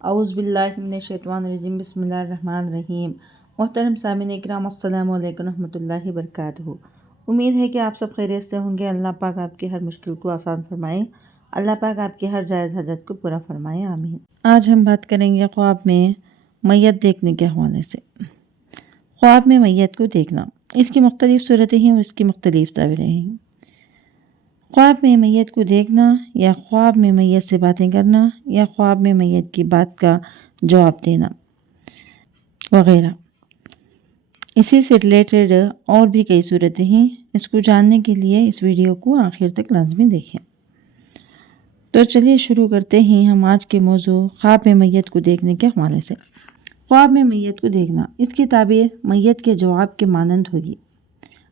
اعوذ باللہ من الشیطان الرجیم، بسم اللہ الرحمن الرحیم۔ محترم سامعین اکرام، السلام علیکم ورحمۃ اللہ وبرکاتہ۔ امید ہے کہ آپ سب خیریت سے ہوں گے۔ اللہ پاک آپ کی ہر مشکل کو آسان فرمائے، اللہ پاک آپ کی ہر جائز حاجت کو پورا فرمائے، آمین۔ آج ہم بات کریں گے خواب میں میت دیکھنے کے حوالے سے۔ خواب میں میت کو دیکھنا، اس کی مختلف صورتیں ہیں اور اس کی مختلف تعبیریں ہیں۔ خواب میں میت کو دیکھنا یا خواب میں میت سے باتیں کرنا یا خواب میں میت کی بات کا جواب دینا وغیرہ، اسی سے ریلیٹڈ اور بھی کئی صورتیں ہیں۔ اس کو جاننے کے لیے اس ویڈیو کو آخر تک لازمی دیکھیں۔ تو چلیے شروع کرتے ہیں ہم آج کے موضوع خواب میں میت کو دیکھنے کے حوالے سے۔ خواب میں میت کو دیکھنا، اس کی تعبیر میت کے جواب کے مانند ہوگی۔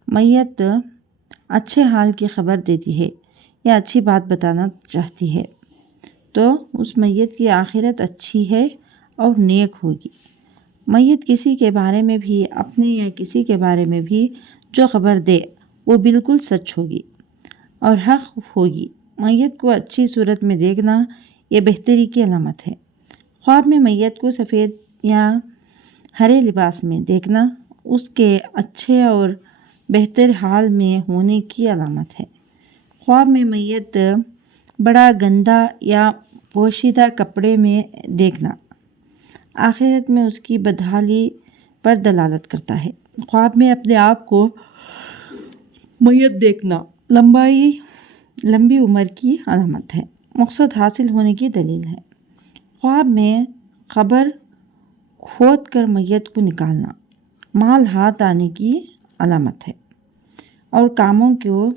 میت اچھے حال کی خبر دیتی ہے یا اچھی بات بتانا چاہتی ہے تو اس میت کی آخرت اچھی ہے اور نیک ہوگی۔ میت کسی کے بارے میں بھی، اپنے یا کسی کے بارے میں بھی جو خبر دے وہ بالکل سچ ہوگی اور حق ہوگی۔ میت کو اچھی صورت میں دیکھنا یہ بہتری کی علامت ہے۔ خواب میں میت کو سفید یا ہرے لباس میں دیکھنا اس کے اچھے اور بہتر حال میں ہونے کی علامت ہے۔ خواب میں میت بڑا گندا یا پوشیدہ کپڑے میں دیکھنا آخرت میں اس کی بدحالی پر دلالت کرتا ہے۔ خواب میں اپنے آپ کو میت دیکھنا لمبی عمر کی علامت ہے، مقصد حاصل ہونے کی دلیل ہے۔ خواب میں قبر کھود کر میت کو نکالنا مال ہاتھ آنے کی علامت ہے اور کاموں کو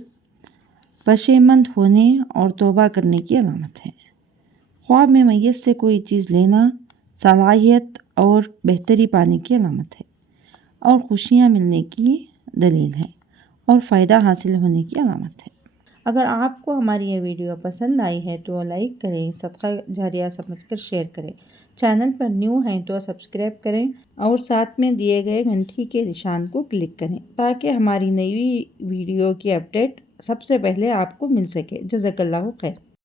پشیمند ہونے اور توبہ کرنے کی علامت ہے۔ خواب میں میت سے کوئی چیز لینا صلاحیت اور بہتری پانے کی علامت ہے اور خوشیاں ملنے کی دلیل ہے اور فائدہ حاصل ہونے کی علامت ہے۔ اگر آپ کو ہماری یہ ویڈیو پسند آئی ہے تو لائک کریں، صدقہ جاریہ سمجھ کر شیئر کریں، چینل پر نیو ہیں تو سبسکرائب کریں اور ساتھ میں دیے گئے گھنٹی کے نشان کو کلک کریں تاکہ ہماری نئی ویڈیو کی اپڈیٹ سب سے پہلے آپ کو مل سکے۔ جزاک اللہ خیر۔